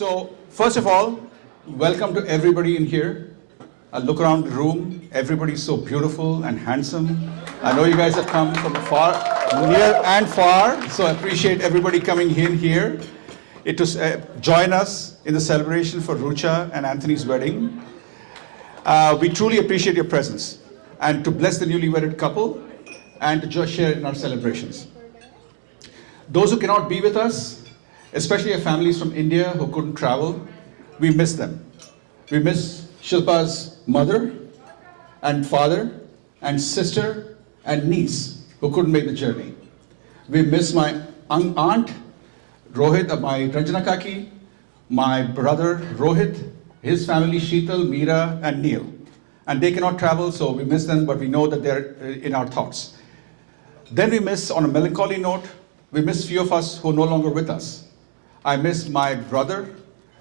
So, first of all, welcome to everybody in here. I look around the room, everybody's so beautiful and handsome. I know you guys have come from far, near and far, so I appreciate everybody coming in here to join us in the celebration for Rucha and Anthony's wedding. We truly appreciate your presence and to bless the newly wedded couple and to just share in our celebrations. Those who cannot be with us, especially our families from India who couldn't travel, we miss them. We miss Shilpa's mother and father and sister and niece who couldn't make the journey. We miss my aunt, Rohit, my Ranjana Kaki, my brother Rohit, his family Sheetal, Meera and Neil. And they cannot travel, so we miss them, but we know that they're in our thoughts. Then we miss, on a melancholy note, we miss few of us who are no longer with us. I miss my brother,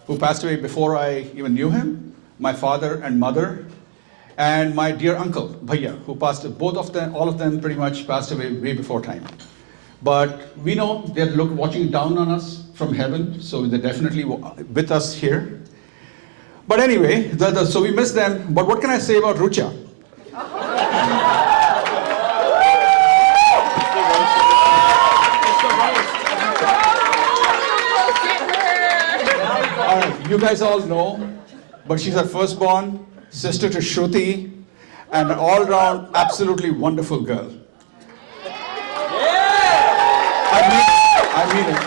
who passed away before I even knew him, my father and mother, and my dear uncle, Bhaiya, who passed, all of them pretty much passed away way before time. But we know they're watching down on us from heaven, so they're definitely with us here. But anyway, so we miss them, but what can I say about Rucha? You guys all know, but she's our firstborn, sister to Shruti, and an all-round, absolutely wonderful girl. I mean it.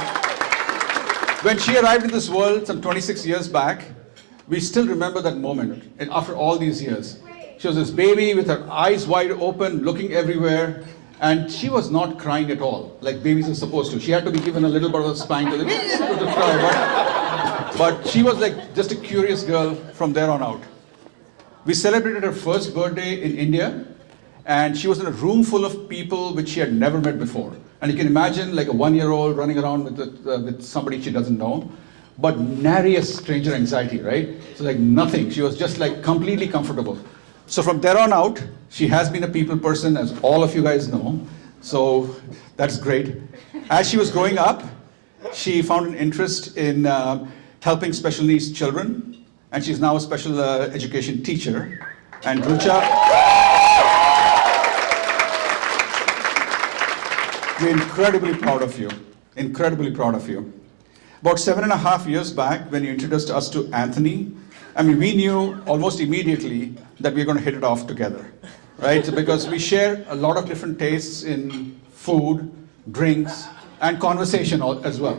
When she arrived in this world some 26 years back, we still remember that moment, and after all these years. She was this baby with her eyes wide open, looking everywhere, and she was not crying at all, like babies are supposed to. She had to be given a little bit of a spine to cry, but she was like just a curious girl from there on out. We celebrated her first birthday in India, and she was in a room full of people which she had never met before. And you can imagine like a 1-year-old running around with somebody she doesn't know, but nary a stranger anxiety, right? So like nothing. She was just like completely comfortable. So from there on out, she has been a people person, as all of you guys know. So that's great. As she was growing up, she found an interest in helping special needs children, and she's now a special education teacher. And Rucha, we're incredibly proud of you, incredibly proud of you. About 7.5 years back, when you introduced us to Anthony, I mean, we knew almost immediately that we were going to hit it off together, right? So because we share a lot of different tastes in food, drinks, and conversation as well.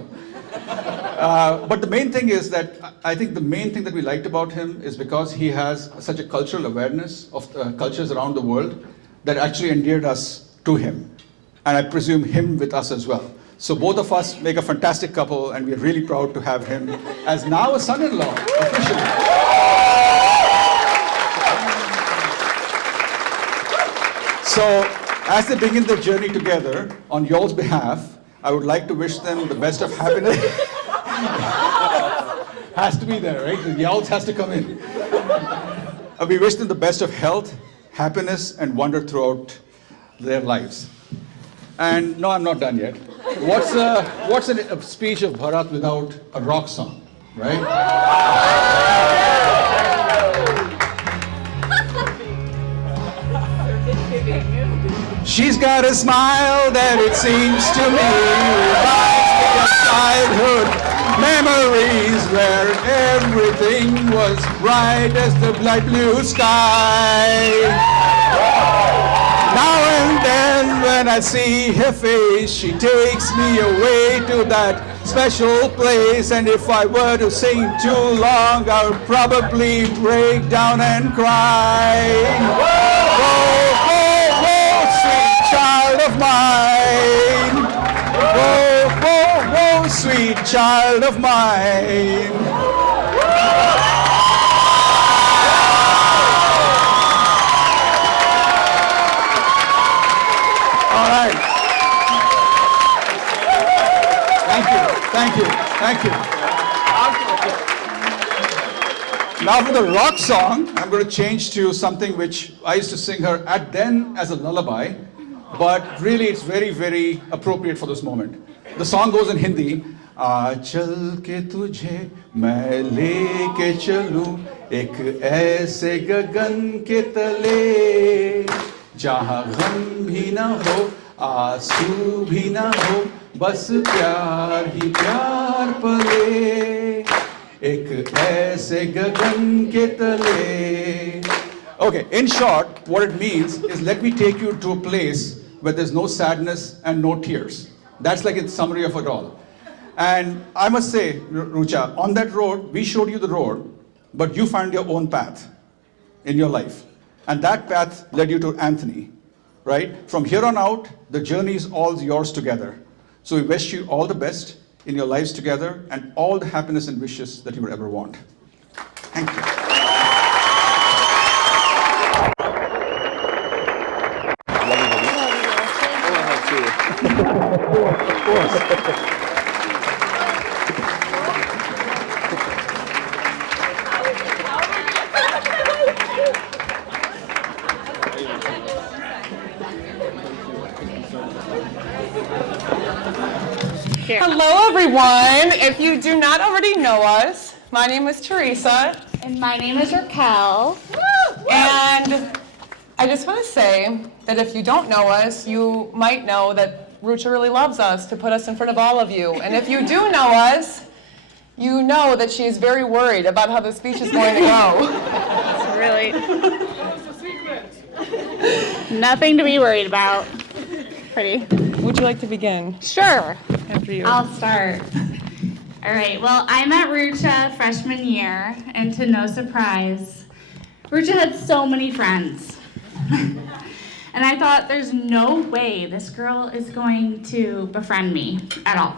But the main thing is that I think the main thing that we liked about him is because he has such a cultural awareness of cultures around the world that actually endeared us to him. And I presume him with us as well. So both of us make a fantastic couple, and we're really proud to have him as now a son-in-law, officially. So as they begin their journey together, on y'all's behalf, I would like to wish them the best of happiness. Has to be there, right? The y'alls has to come in. We wish them the best of health, happiness, and wonder throughout their lives. And no, I'm not done yet. What's a speech of Bharat without a rock song, right? She's got a smile that it seems to me reminds me of childhood memories where everything was bright as the light blue sky. Now and then when I see her face, she takes me away to that special place. And if I were to sing too long, I would probably break down and cry. Whoa, whoa, whoa, sweet child of mine. Whoa, whoa, whoa, sweet child of mine. Thank you, thank you. Now for the rock song, I'm going to change to something which I used to sing her then as a lullaby, but really it's very, very appropriate for this moment. The song goes in Hindi, आ चल के तुझे मैं लेके चलूं एक ऐसे गगन के तले जहां गम भी ना हो आंसू भी ना हो बस प्यार ही प्यार पले एक ऐसे गगन के तले. Okay, in short, what it means is let me take you to a place where there's no sadness and no tears. That's like a summary of it all. And I must say, Rucha, on that road, we showed you the road, but you found your own path in your life. And that path led you to Anthony, right? From here on out, the journey is all yours together. So we wish you all the best in your lives together and all the happiness and wishes that you would ever want. Thank you. Of course. Hello, everyone. If you do not already know us, my name is Teresa. And my name is Raquel. And I just want to say that if you don't know us, you might know that Rucha really loves us to put us in front of all of you. And if you do know us, you know that she is very worried about how the speech is going to go. It's really nothing to be worried about. Pretty. Would you like to begin? Sure. After you. I'll start. All right. Well, I met Rucha freshman year, and to no surprise, Rucha had so many friends. And I thought, there's no way this girl is going to befriend me at all.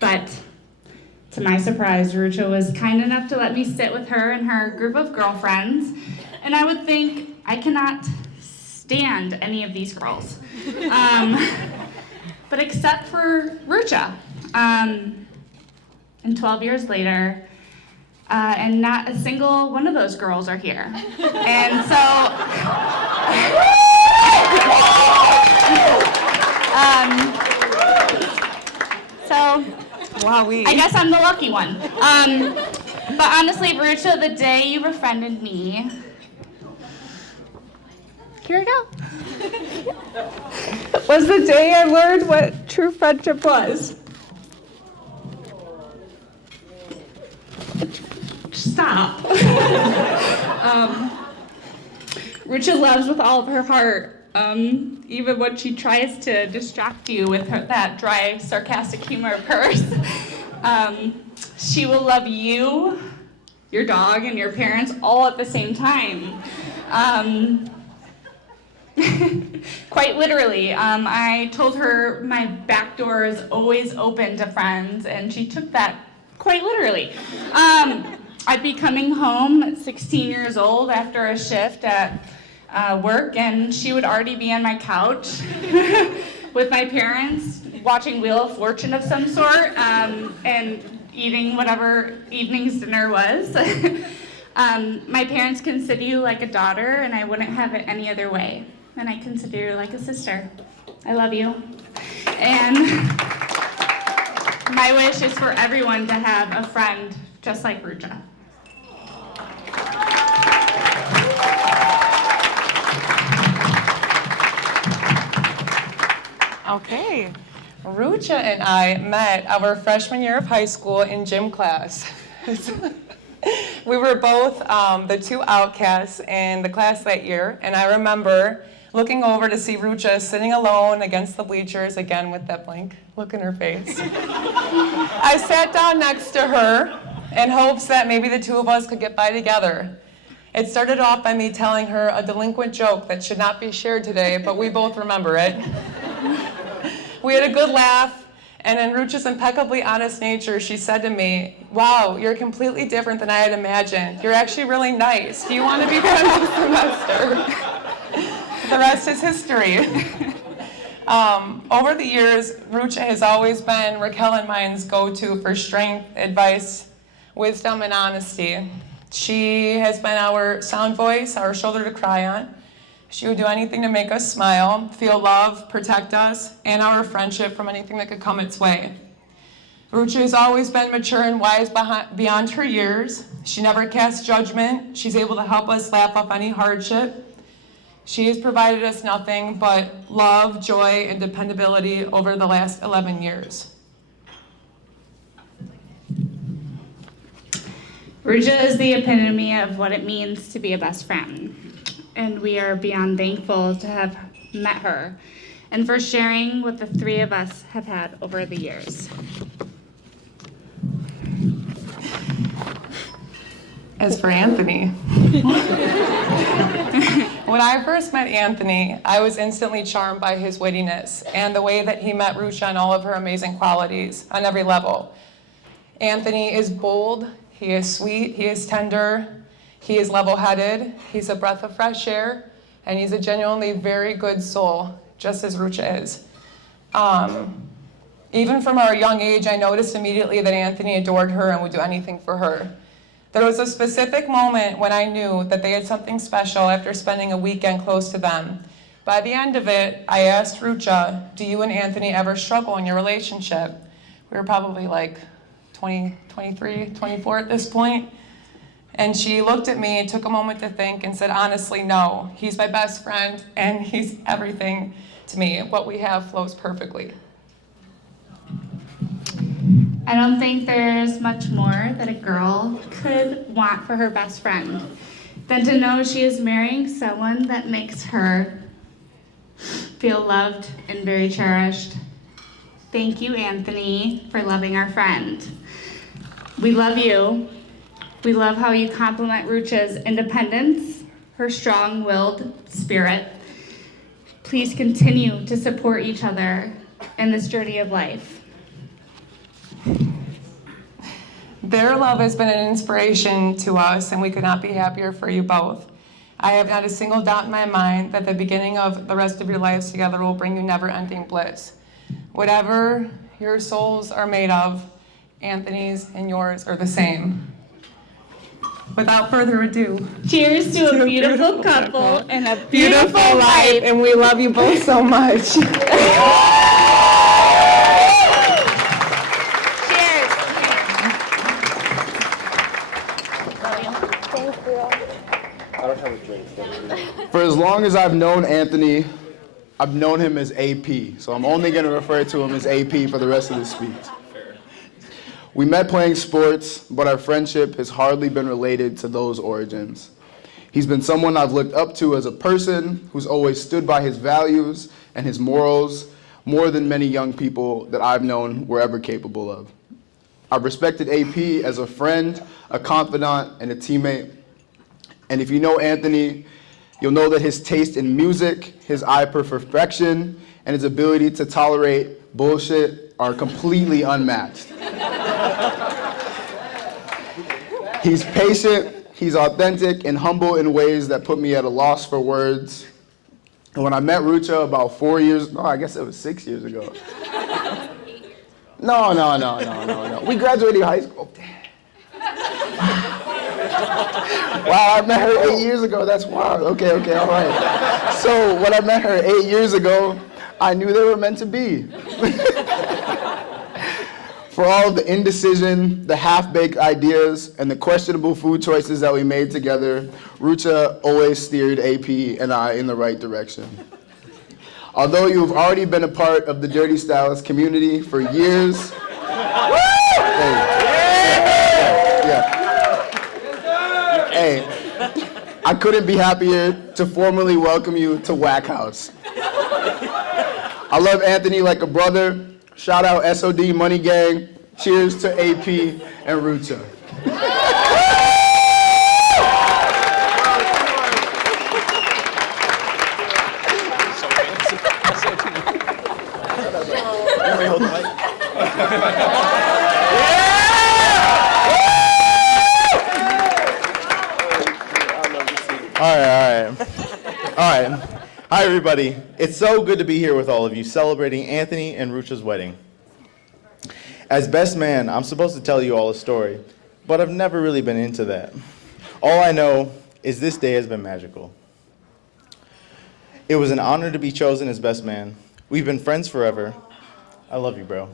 But to my surprise, Rucha was kind enough to let me sit with her and her group of girlfriends. And I would think, I cannot stand any of these girls. But except for Rucha. And 12 years later, and not a single one of those girls are here. And so, Wowee. I guess I'm the lucky one. But honestly, Rucha, the day you befriended me, here we go. Was the day I learned what true friendship was. Stop. Rucha loves with all of her heart, even when she tries to distract you with that dry, sarcastic humor of hers. She will love you, your dog, and your parents all at the same time. Quite literally, I told her my back door is always open to friends, and she took that quite literally. I'd be coming home at 16 years old after a shift at work, and she would already be on my couch with my parents watching Wheel of Fortune of some sort, and eating whatever evening's dinner was. My parents consider you like a daughter, and I wouldn't have it any other way. And I consider you like a sister. I love you. And my wish is for everyone to have a friend just like Rucha. Okay. Rucha and I met our freshman year of high school in gym class. We were both the two outcasts in the class that year, and I remember looking over to see Rucha sitting alone against the bleachers, again with that blank look in her face. I sat down next to her in hopes that maybe the two of us could get by together. It started off by me telling her a delinquent joke that should not be shared today, but we both remember it. We had a good laugh, and in Rucha's impeccably honest nature, she said to me, "Wow, you're completely different than I had imagined. You're actually really nice. Do you want to be friends this semester?" The rest is history. Over the years, Rucha has always been Raquel and mine's go-to for strength, advice, wisdom, and honesty. She has been our sound voice, our shoulder to cry on. She would do anything to make us smile, feel love, protect us, and our friendship from anything that could come its way. Rucha has always been mature and wise beyond her years. She never casts judgment. She's able to help us laugh off any hardship. She has provided us nothing but love, joy, and dependability over the last 11 years. Rucha is the epitome of what it means to be a best friend, and we are beyond thankful to have met her and for sharing what the three of us have had over the years. As for Anthony, when I first met Anthony, I was instantly charmed by his wittiness and the way that he met Rucha and all of her amazing qualities on every level. Anthony is bold, he is sweet, he is tender, he is level-headed, he's a breath of fresh air, and he's a genuinely very good soul, just as Rucha is. Even from our young age, I noticed immediately that Anthony adored her and would do anything for her. There was a specific moment when I knew that they had something special after spending a weekend close to them. By the end of it, I asked Rucha, do you and Anthony ever struggle in your relationship? We were probably like 20, 23, 24 at this point. And she looked at me and took a moment to think and said, honestly, no. He's my best friend and he's everything to me. What we have flows perfectly. I don't think there's much more that a girl could want for her best friend than to know she is marrying someone that makes her feel loved and very cherished. Thank you, Anthony, for loving our friend. We love you. We love how you complement Rucha's independence, her strong-willed spirit. Please continue to support each other in this journey of life. Their love has been an inspiration to us, and we could not be happier for you both. I have not a single doubt in my mind that the beginning of the rest of your lives together will bring you never-ending bliss. Whatever your souls are made of, Anthony's and yours are the same. Without further ado, Cheers to a beautiful couple and a beautiful life. and we love you both so much. For as long as I've known Anthony, I've known him as AP, so I'm only going to refer to him as AP for the rest of the speech. We met playing sports, but our friendship has hardly been related to those origins. He's been someone I've looked up to as a person who's always stood by his values and his morals more than many young people that I've known were ever capable of. I've respected AP as a friend, a confidant, and a teammate. And if you know Anthony, you'll know that his taste in music, his eye for perfection, and his ability to tolerate bullshit are completely unmatched. He's patient, he's authentic, and humble in ways that put me at a loss for words. And when I met Rucha about 6 years ago. No. We graduated high school. Wow, I met her 8 years ago. That's wild. Okay, all right. So when I met her 8 years ago, I knew they were meant to be. For all of the indecision, the half-baked ideas, and the questionable food choices that we made together, Rucha always steered AP and I in the right direction. Although you've already been a part of the Dirty Stylist community for years, Hey, I couldn't be happier to formally welcome you to Whack House. I love Anthony like a brother. Shout out SOD Money Gang. Cheers to AP and Rucha. All right. Hi, everybody. It's so good to be here with all of you celebrating Anthony and Rucha's wedding. As best man, I'm supposed to tell you all a story, but I've never really been into that. All I know is this day has been magical. It was an honor to be chosen as best man. We've been friends forever. I love you, bro.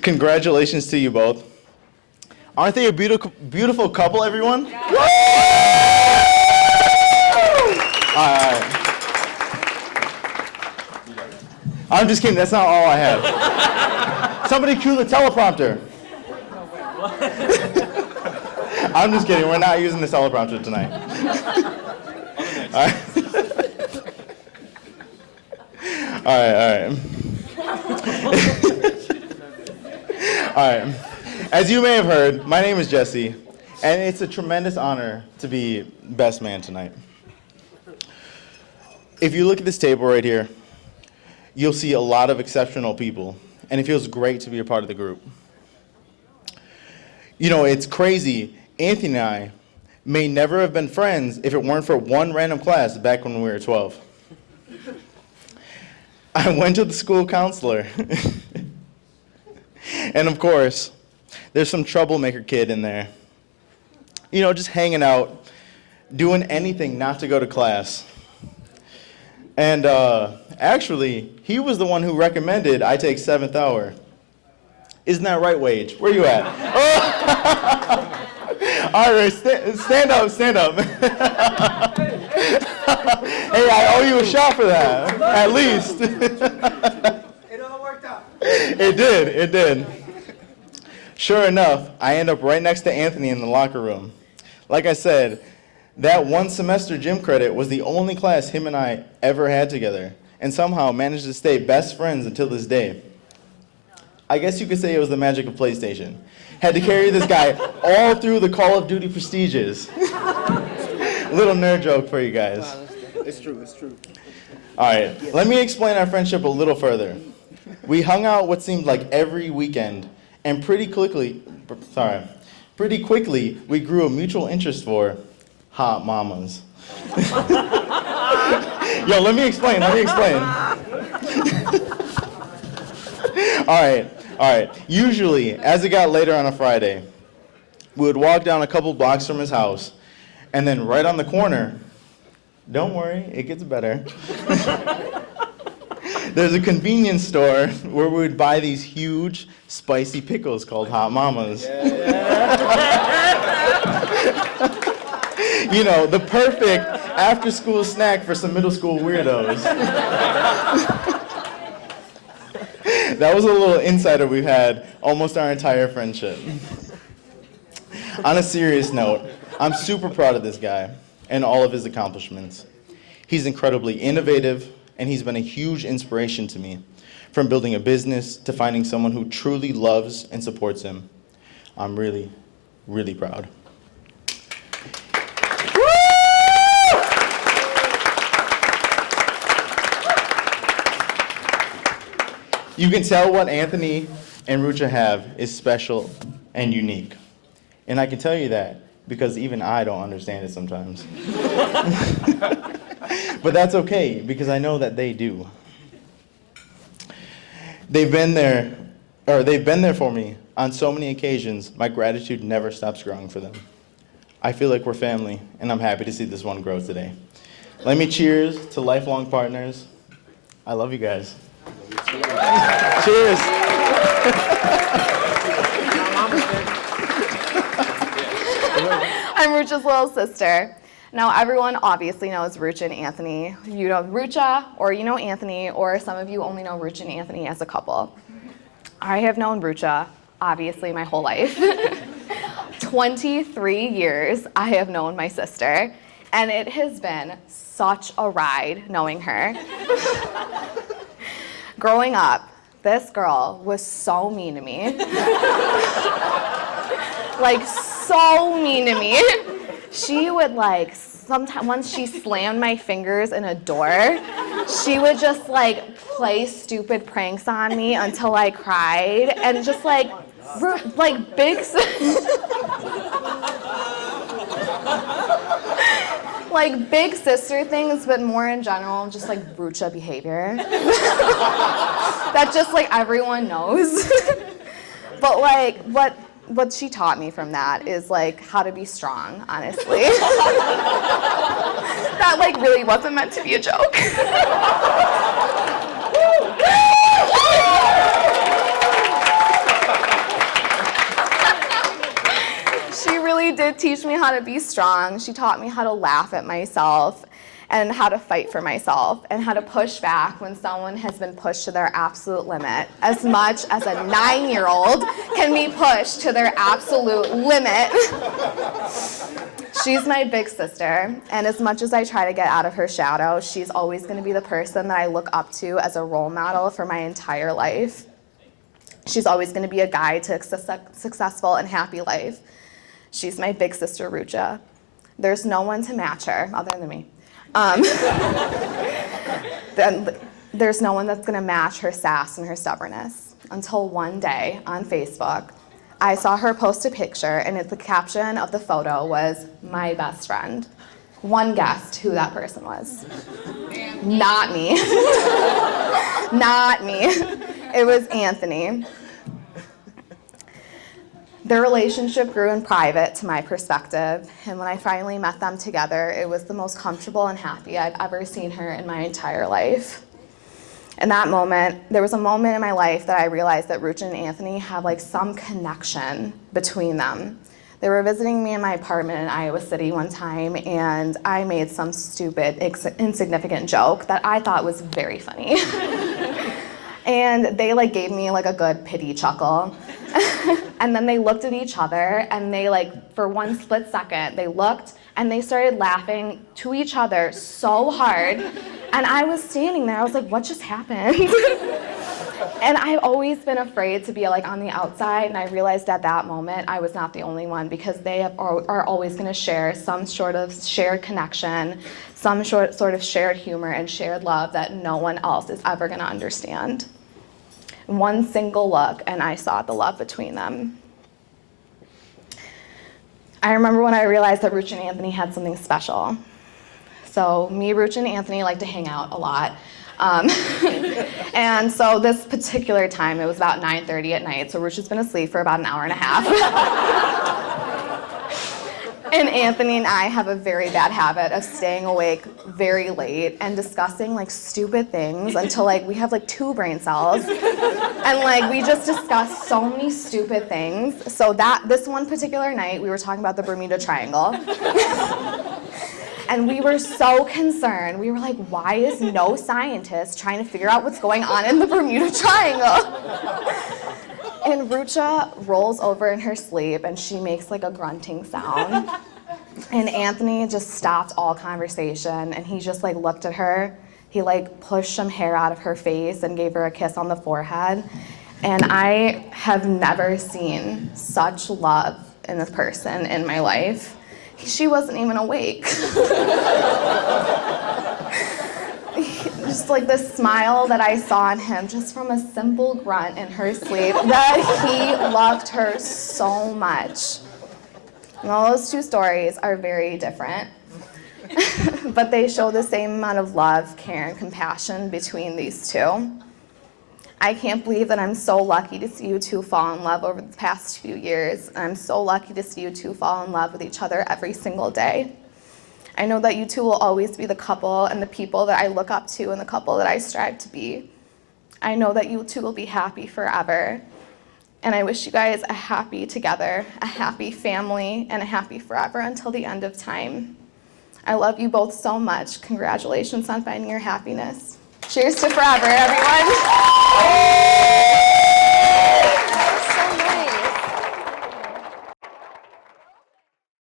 Congratulations to you both. Aren't they a beautiful, beautiful couple, everyone? Yeah. All right. I'm just kidding, that's not all I have. Somebody cue the teleprompter. I'm just kidding, we're not using the teleprompter tonight. All right. All right. As you may have heard, my name is Jesse, and it's a tremendous honor to be best man tonight. If you look at this table right here, you'll see a lot of exceptional people, and it feels great to be a part of the group. You know, it's crazy. Anthony and I may never have been friends if it weren't for one random class back when we were 12. I went to the school counselor. And of course, there's some troublemaker kid in there. You know, just hanging out, doing anything not to go to class. And actually, he was the one who recommended I take 7th hour. Isn't that right, Wage? Where you at? Oh. All right, stand up. Hey, I owe you a shot for that, at least. It all worked out. It did. Sure enough, I end up right next to Anthony in the locker room. Like I said, that one semester gym credit was the only class him and I ever had together, and somehow managed to stay best friends until this day. I guess you could say it was the magic of PlayStation. Had to carry this guy all through the Call of Duty prestiges. Little nerd joke for you guys. It's true. All right, let me explain our friendship a little further. We hung out what seemed like every weekend, and pretty quickly, we grew a mutual interest for hot mamas. Yo, let me explain. All right. Usually, as it got later on a Friday, we would walk down a couple blocks from his house, and then right on the corner, don't worry, it gets better. There's a convenience store where we would buy these huge, spicy pickles called Hot Mamas. You know, the perfect after-school snack for some middle school weirdos. That was a little insider we've had almost our entire friendship. On a serious note, I'm super proud of this guy and all of his accomplishments. He's incredibly innovative, and he's been a huge inspiration to me, from building a business to finding someone who truly loves and supports him. I'm really, really proud. You can tell what Anthony and Rucha have is special and unique. And I can tell you that because even I don't understand it sometimes. But that's okay, because I know that they do. They've been there for me on so many occasions. My gratitude never stops growing for them. I feel like we're family, and I'm happy to see this one grow today. Let me cheers to lifelong partners. I love you guys. Cheers. I'm Rucha's little sister. Now, everyone obviously knows Rucha and Anthony. You know Rucha, or you know Anthony, or some of you only know Rucha and Anthony as a couple. I have known Rucha, obviously, my whole life. 23 years I have known my sister, and it has been such a ride knowing her. Growing up, this girl was so mean to me. Like, so mean to me. She would sometimes, once she slammed my fingers in a door, she would just play stupid pranks on me until I cried, and just big big sister things, but more in general, just Rucha behavior. That just everyone knows. But what what she taught me from that is like how to be strong, honestly. That like really wasn't meant to be a joke. She really did teach me how to be strong. She taught me how to laugh at myself and how to fight for myself and how to push back when someone has been pushed to their absolute limit, as much as a 9-year-old can be pushed to their absolute limit. She's my big sister, and as much as I try to get out of her shadow, she's always going to be the person that I look up to as a role model for my entire life. She's always going to be a guide to a successful and happy life. She's my big sister, Rucha. There's no one to match her other than me. Then there's no one that's gonna match her sass and her stubbornness. Until one day on Facebook, I saw her post a picture, and the caption of the photo was, "My best friend." One guessed who that person was. Not me. Not me. It was Anthony. Their relationship grew in private to my perspective, and when I finally met them together, it was the most comfortable and happy I've ever seen her in my entire life. In that moment, there was a moment in my life that I realized that Rucha and Anthony had like some connection between them. They were visiting me in my apartment in Iowa City one time, and I made some stupid, insignificant joke that I thought was very funny. And they like gave me like a good pity chuckle. And then they looked at each other, and they like, for one split second, they looked and they started laughing to each other so hard. And I was standing there, I was like, what just happened? And I've always been afraid to be like on the outside, and I realized at that moment I was not the only one, because they are always gonna share some sort of shared connection, some sort of shared humor and shared love that no one else is ever gonna understand. One single look, and I saw the love between them. I remember when I realized that Rucha and Anthony had something special. So me, Rucha, and Anthony like to hang out a lot. And so this particular time, it was about 9:30 at night, so Rucha's been asleep for about an hour and a half. And Anthony and I have a very bad habit of staying awake very late and discussing like stupid things until like we have like 2 brain cells. And like we just discuss so many stupid things. So this one particular night, we were talking about the Bermuda Triangle. And we were so concerned. We were like, why is no scientist trying to figure out what's going on in the Bermuda Triangle? And Rucha rolls over in her sleep, and she makes like a grunting sound. And Anthony just stopped all conversation, and he just like looked at her. He like pushed some hair out of her face and gave her a kiss on the forehead. And I have never seen such love in this person in my life. She wasn't even awake. Just like the smile that I saw in him, just from a simple grunt in her sleep, that he loved her so much. And all those 2 stories are very different, but they show the same amount of love, care, and compassion between these 2. I can't believe that I'm so lucky to see you 2 fall in love over the past few years. I'm so lucky to see you 2 fall in love with each other every single day. I know that you 2 will always be the couple and the people that I look up to and the couple that I strive to be. I know that you 2 will be happy forever. And I wish you guys a happy together, a happy family, and a happy forever until the end of time. I love you both so much. Congratulations on finding your happiness. Cheers to forever, everyone.